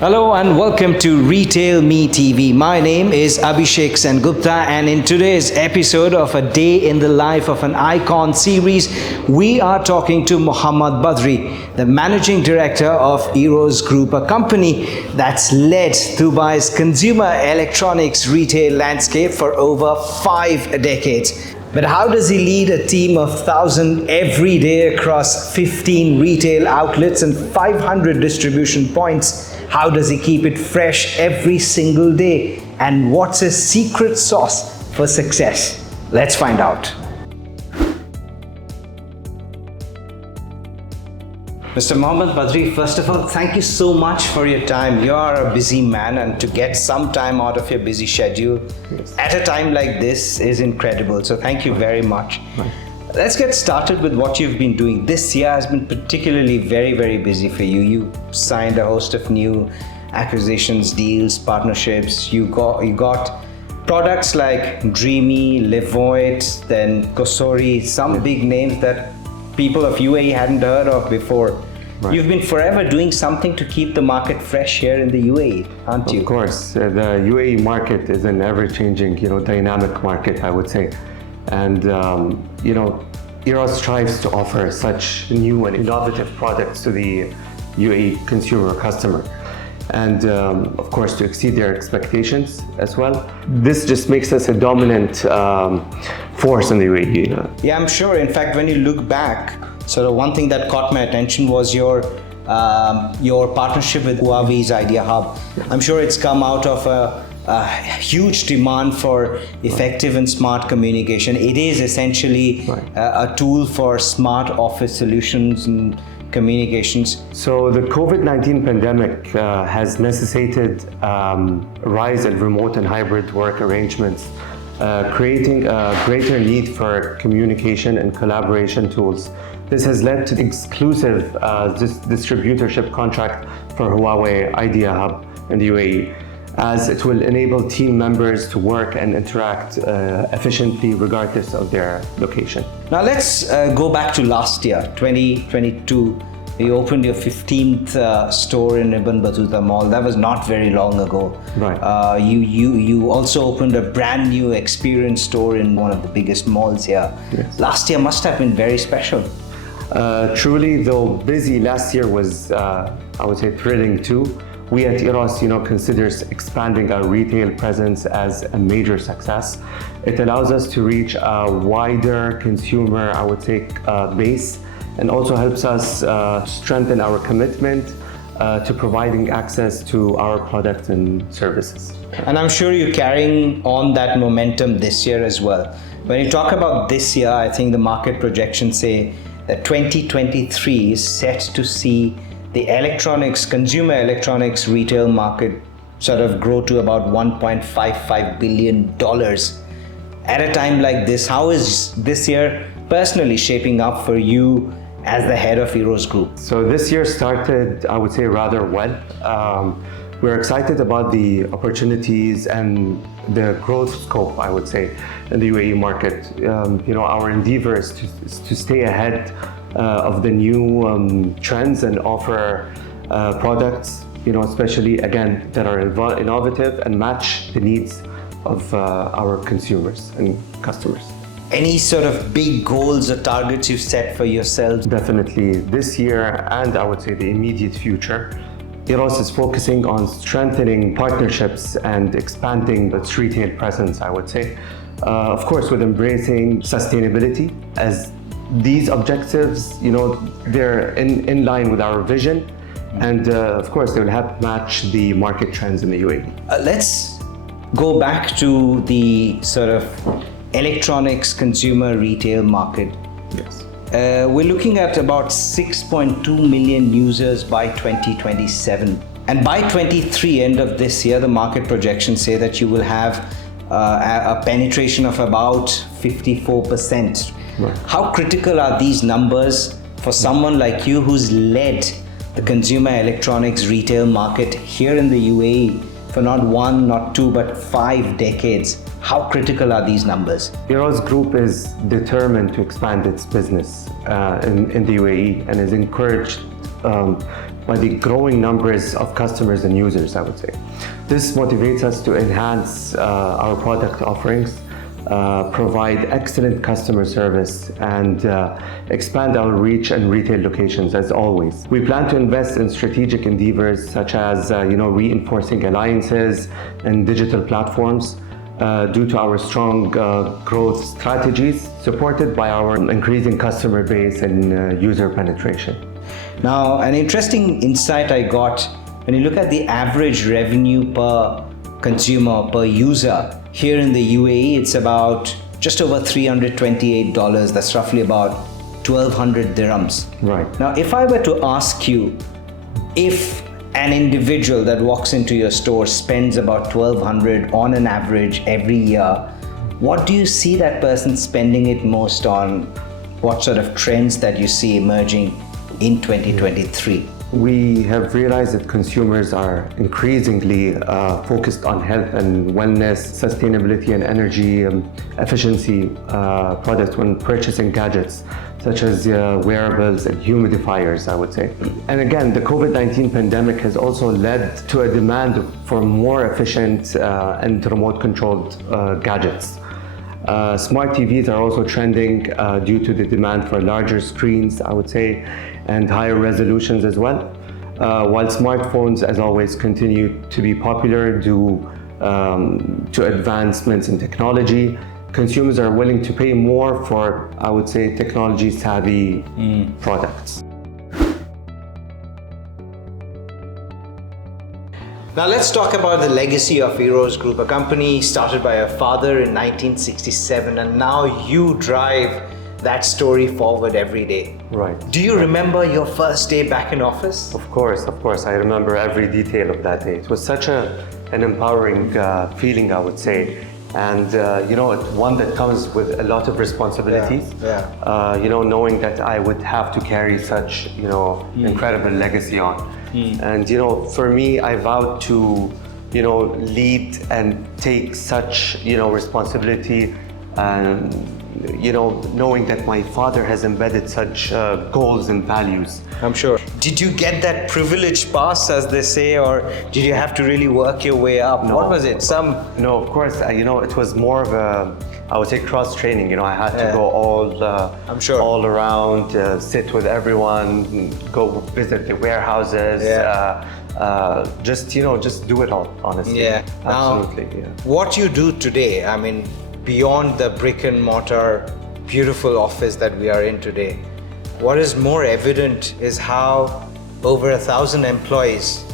Hello and welcome to Retail Me TV. My name is Abhishek Sengupta, and in today's episode of A Day in the Life of an Icon series, we are talking to Mohammad Badri, the Managing Director of Eros Group, a company that's led Dubai's consumer electronics retail landscape for over 5 decades. But how does he lead a team of 1,000 every day across 15 retail outlets and 500 distribution points? How does he keep it fresh every single day? And what's his secret sauce for success? Let's find out. Mr. Mohammad Badri, first of all, thank you so much for your time. You are a busy man, and to get some time out of your busy schedule at a time like this is incredible. So thank you very much. Let's get started with what you've been doing. This year has been particularly very busy for you. You signed a host of new acquisitions, deals, partnerships. You got products like Dreamy, Levoit, then Kosori, some big names that people of UAE hadn't heard of before. Right. You've been forever doing something to keep the market fresh here in the UAE, aren't you? Of course. The UAE market is an ever-changing, dynamic market, I would say. And, Eros strives to offer such new and innovative products to the UAE consumer customer. And, of course, to exceed their expectations as well. This just makes us a dominant force in the UAE. Yeah, I'm sure. In fact, when you look back, sort of one thing that caught my attention was your partnership with Huawei's Idea Hub. I'm sure it's come out of a huge demand for effective and smart communication. It is essentially a tool for smart office solutions and communications. So the COVID-19 pandemic has necessitated a rise in remote and hybrid work arrangements, creating a greater need for communication and collaboration tools. This has led to the exclusive distributorship contract for Huawei Idea Hub in the UAE, as it will enable team members to work and interact efficiently regardless of their location. Now let's go back to last year, 2022. You opened your 15th store in Ibn Battuta Mall. That was not very long ago. Right. You also opened a brand new experience store in one of the biggest malls here. Yes. Last year must have been very special. Truly, though busy, last year was, I would say, thrilling too. We at Eros, considers expanding our retail presence as a major success. It allows us to reach a wider consumer, I would say, base, and also helps us strengthen our commitment to providing access to our products and services. And I'm sure you're carrying on that momentum this year as well. When you talk about this year, I think the market projections say that 2023 is set to see the consumer electronics retail market sort of grow to about $1.55 billion. At a time like this, how is this year personally shaping up for you as the head of Eros Group? So this year started, I would say, rather well. We're excited about the opportunities and the growth scope, I would say, in the UAE market. Our endeavor is to stay ahead of the new trends and offer products, especially again that are innovative and match the needs of our consumers and customers. Any sort of big goals or targets you've set for yourselves? Definitely this year, and I would say the immediate future, Eros is focusing on strengthening partnerships and expanding its retail presence, I would say. Of course, with embracing sustainability, as these objectives, they're in line with our vision, and of course, they will help match the market trends in the UAE. Let's go back to the sort of electronics consumer retail market. Yes. We're looking at about 6.2 million users by 2027. And by 23, end of this year, the market projections say that you will have a penetration of about 54%. Right. How critical are these numbers for someone like you who's led the consumer electronics retail market here in the UAE for not one, not two, but 5 decades? How critical are these numbers? Eros Group is determined to expand its business in the UAE and is encouraged by the growing numbers of customers and users, I would say. This motivates us to enhance our product offerings, provide excellent customer service, and expand our reach and retail locations as always. We plan to invest in strategic endeavors such as reinforcing alliances and digital platforms due to our strong growth strategies supported by our increasing customer base and user penetration. Now, an interesting insight I got, when you look at the average revenue per consumer, per user, here in the UAE, it's about just over $328. That's roughly about 1,200 dirhams. Right. Now, if I were to ask you, if an individual that walks into your store spends about 1,200 on an average every year, what do you see that person spending it most on? What sort of trends that you see emerging in 2023? We have realized that consumers are increasingly focused on health and wellness, sustainability and energy efficiency products when purchasing gadgets such as wearables and humidifiers, I would say. And again, the COVID-19 pandemic has also led to a demand for more efficient and remote-controlled gadgets. Smart TVs are also trending due to the demand for larger screens, I would say, and higher resolutions as well. While smartphones, as always, continue to be popular due to advancements in technology, consumers are willing to pay more for, I would say, technology-savvy products. Now let's talk about the legacy of Eros Group, a company started by your father in 1967, and now you drive that story forward every day. Right. Do you remember your first day back in office? Of course. I remember every detail of that day. It was such an empowering feeling, I would say. And it's one that comes with a lot of responsibilities. Knowing that I would have to carry such, incredible legacy on. And for me, I vowed to, lead and take such, responsibility, and knowing that my father has embedded such goals and values. I'm sure. Did you get that privileged pass, as they say, or did you have to really work your way up? No. What was it? No, of course. It was more of a, I would say, cross training. I had to go I'm sure. all around, sit with everyone, go visit the warehouses. Just do it all, honestly. Yeah. Absolutely. Now, what you do today, I mean, beyond the brick and mortar beautiful office that we are in today, what is more evident is how over 1,000 employees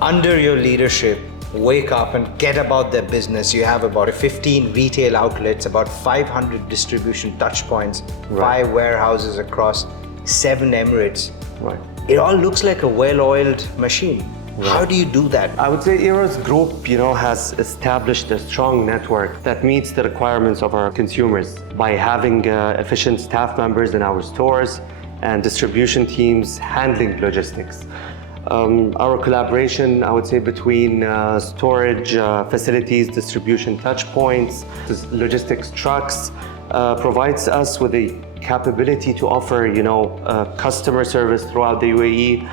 under your leadership wake up and get about their business. You have about 15 retail outlets, about 500 distribution touch points, 5 warehouses across 7 Emirates. Right. It all looks like a well-oiled machine. Right. How do you do that? I would say Eros Group, has established a strong network that meets the requirements of our consumers by having efficient staff members in our stores and distribution teams handling logistics. Our collaboration, I would say, between storage facilities, distribution touch points, logistics trucks, provides us with the capability to offer, customer service throughout the UAE.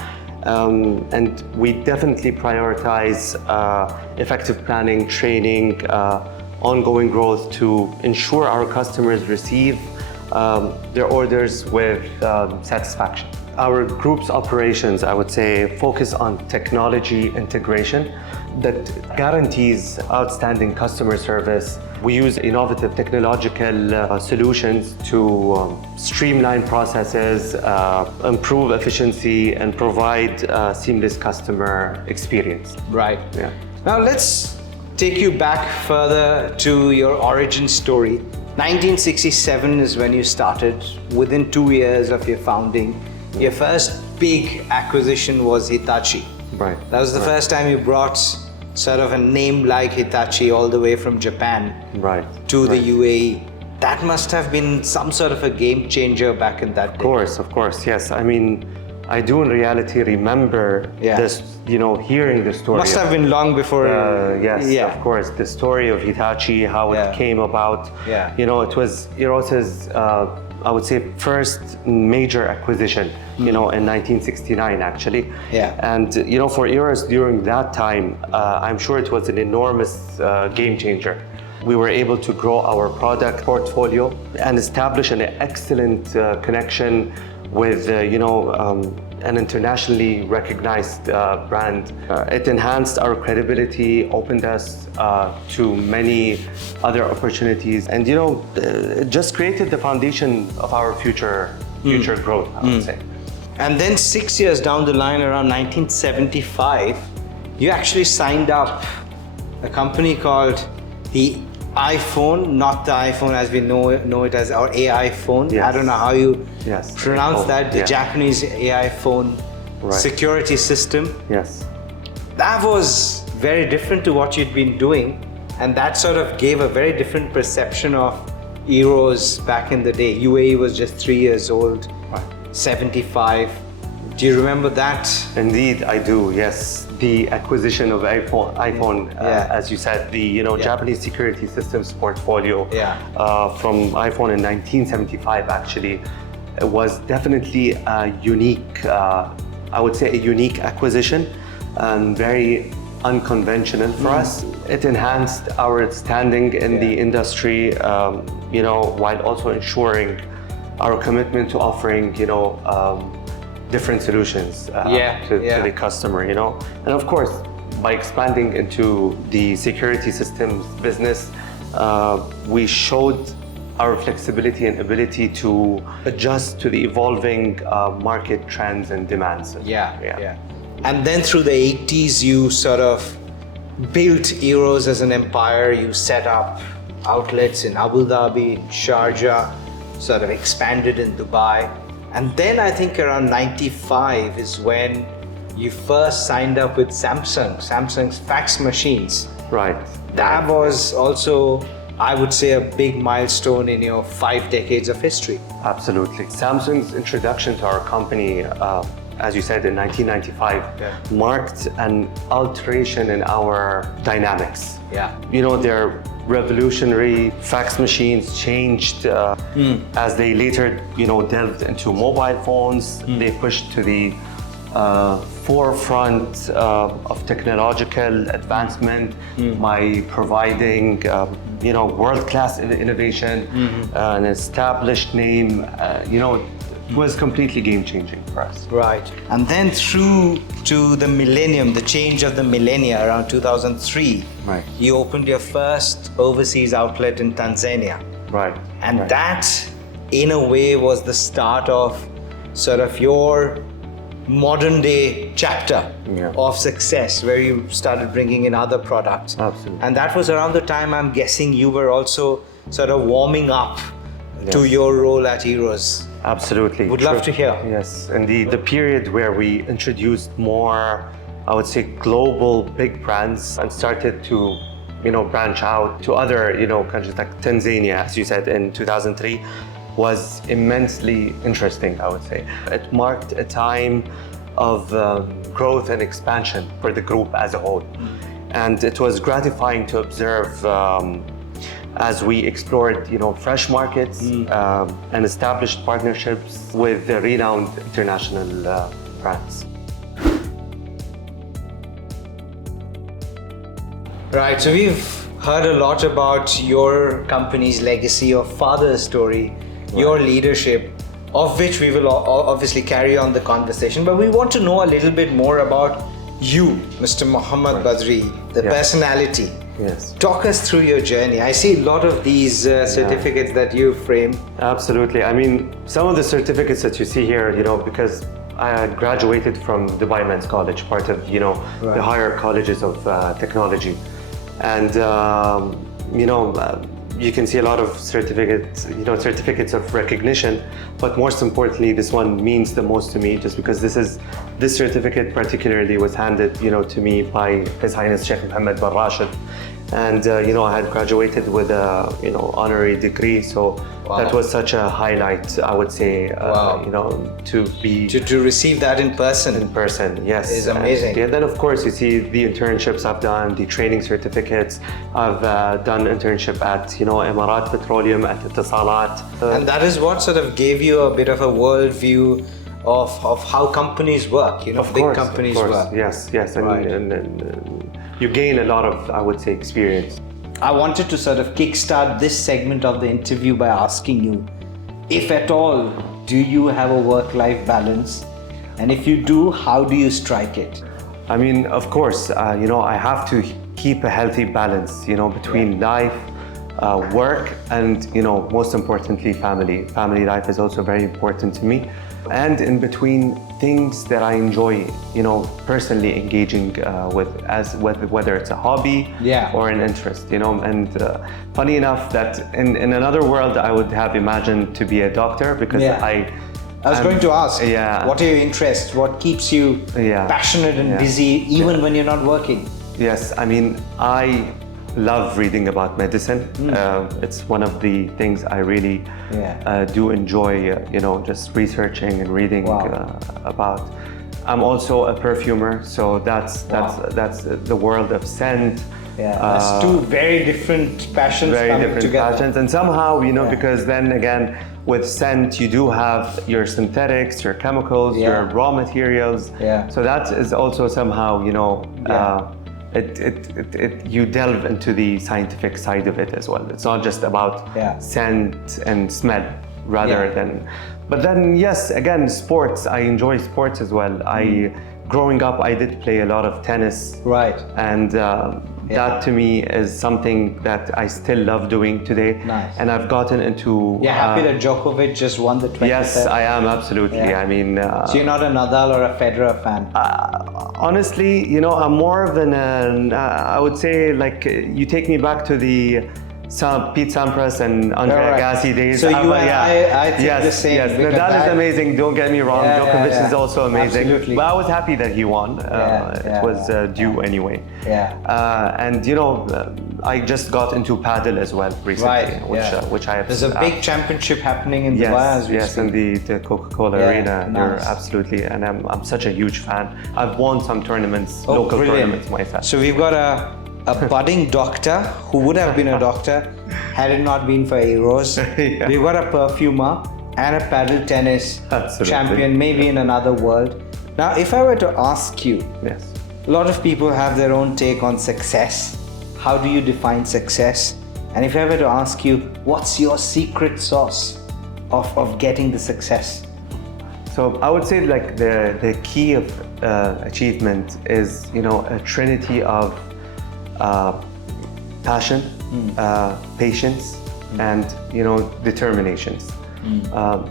And we definitely prioritize effective planning, training, ongoing growth to ensure our customers receive their orders with satisfaction. Our group's operations, I would say, focus on technology integration that guarantees outstanding customer service. We use innovative technological solutions to streamline processes, improve efficiency, and provide seamless customer experience. Right. Yeah. Now let's take you back further to your origin story. 1967 is when you started. Within 2 years of your founding, your first big acquisition was Hitachi. Right. That was the first time you brought sort of a name like Hitachi all the way from Japan to the UAE. That must have been some sort of a game changer back in that day. Of course, yes. I mean, I do in reality remember Yeah. this, hearing the story. Must have been long before. Yes, Yeah. of course. The story of Hitachi, how Yeah. it came about. Yeah. It was Eros's, I would say, first major acquisition, in 1969, actually. Yeah. And, for Eros during that time, I'm sure it was an enormous game changer. We were able to grow our product portfolio and establish an excellent connection with, an internationally recognized brand. It enhanced our credibility, opened us to many other opportunities, and it just created the foundation of our future growth, I would say. And then 6 years down the line, around 1975, you actually signed up a company called the iPhone, not the iPhone as we know it as our AI phone. Yes. I don't know how you Yes, pronounce iPhone, that, the yeah. Japanese AI phone Right. security system. Yes. That was very different to what you'd been doing, and that sort of gave a very different perception of Eros back in the day. UAE was just 3 years old, Right. 75. Do you remember that? Indeed, I do. Yes, the acquisition of iPhone, Yeah. as you said, the Japanese security systems portfolio Yeah. from iPhone in 1975 actually was definitely a unique, I would say, a unique acquisition and very unconventional for us. It enhanced our standing in the industry, while also ensuring our commitment to offering, different solutions to the customer, And of course, by expanding into the security systems business, we showed our flexibility and ability to adjust to the evolving market trends and demands. Yeah. And then through the 80s, you sort of built Eros as an empire. You set up outlets in Abu Dhabi, Sharjah, sort of expanded in Dubai. And then I think around 95 is when you first signed up with Samsung's fax machines. Right. That was also, I would say, a big milestone in your 5 decades of history. Absolutely. Samsung's introduction to our company, as you said, in 1995, marked an alteration in our dynamics. Yeah. Their revolutionary fax machines changed as they later, delved into mobile phones. They pushed to the forefront of technological advancement by providing, world-class innovation, an established name. It was completely game-changing for us. Right. And then through to the millennium, the change of the millennia around 2003, Right. you opened your first overseas outlet in Tanzania. Right. And right. that, in a way, was the start of sort of your modern day chapter of success, where you started bringing in other products. Absolutely. And that was around the time, I'm guessing, you were also sort of warming up to your role at Eros. Absolutely. Would love to hear. Yes, indeed. The period where we introduced more, I would say, global big brands and started to, branch out to other, countries like Tanzania, as you said, in 2003, was immensely interesting, I would say. It marked a time of growth and expansion for the group as a whole. And it was gratifying to observe as we explored, fresh markets and established partnerships with the renowned international brands. Right, so we've heard a lot about your company's legacy, your father's story, your leadership, of which we will obviously carry on the conversation. But we want to know a little bit more about you, Mr. Mohammad Badri, the personality. Yes. Talk us through your journey. I see a lot of these certificates that you framed. Absolutely. I mean, some of the certificates that you see here, because I graduated from Dubai Men's College, part of, the higher colleges of technology. And, you can see a lot of certificates of recognition, but most importantly, this one means the most to me, just because this certificate particularly was handed, to me by His Highness Sheikh Mohammad bin Rashid. and I had graduated with a honorary degree, so that was such a highlight, I would say. To be To receive that in person. in person, yes, is amazing. And then of course you see the internships I've done, the training certificates. I've done internship at Emirat Petroleum, at Etisalat. And that is what sort of gave you a bit of a worldview of how companies work, big companies work. Yes, and you gain a lot of, I would say, experience. I wanted to sort of kickstart this segment of the interview by asking you, if at all, do you have a work-life balance? And if you do, how do you strike it? I mean, of course, I have to keep a healthy balance, between life, work, and, most importantly, family. Family life is also very important to me. And in between things that I enjoy, personally engaging with, whether it's a hobby or an interest, And funny enough that in another world, I would have imagined to be a doctor, because I was going to ask, what are your interests? What keeps you passionate and busy even when you're not working? Yes, I mean, I love reading about medicine. It's one of the things I really do enjoy, just researching and reading about. I'm also a perfumer, so that's the world of scent. That's two very different passions coming together. And somehow, because then again, with scent, you do have your synthetics, your chemicals, your raw materials. So that is also somehow, you delve into the scientific side of it as well. It's not just about scent and smell, rather than. But then, yes, again, sports. I enjoy sports as well. Growing up, I did play a lot of tennis. Right. And that to me is something that I still love doing today. Nice. And I've gotten into. Happy that Djokovic just won the 20th. Yes, I am, absolutely. I mean. So you're not a Nadal or a Federer fan? Honestly, I'm more of I would say, like, you take me back to the Pete Sampras and Andre Agassi days. So you and I think the same. Yes, Nadal is amazing, don't get me wrong. Djokovic is also amazing. Absolutely. But I was happy that he won. It was due anyway. And I just got into paddle as well recently, which I have. There's a big championship happening in Dubai as we speak. In the Coca-Cola Arena. Nice. You're absolutely, and I'm such a huge fan. I've won some tournaments, local tournaments myself. So we've got a budding doctor who would have been a doctor had it not been for Eros. We've got a perfumer and a paddle tennis champion, maybe in another world. Now, if I were to ask you, a lot of people have their own take on success. How do you define success? And if I were to ask you, what's your secret sauce of getting the success? So I would say, like, the key of achievement is, a trinity of passion, patience, and determinations.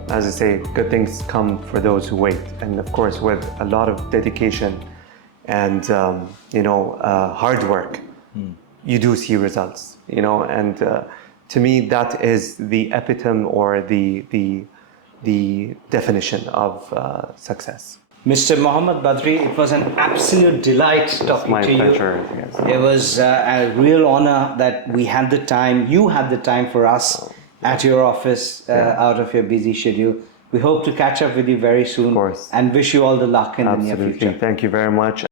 As I say, good things come for those who wait, and of course, with a lot of dedication and hard work, you do see results. And to me, that is the epitome or the definition of success. Mr. Mohammad Badri, it was an absolute delight talking to you. My pleasure. Yes. It was a real honor that we had the time, you had the time for us at your office out of your busy schedule. We hope to catch up with you very soon. Of course. And wish you all the luck in the near future. Thank you very much.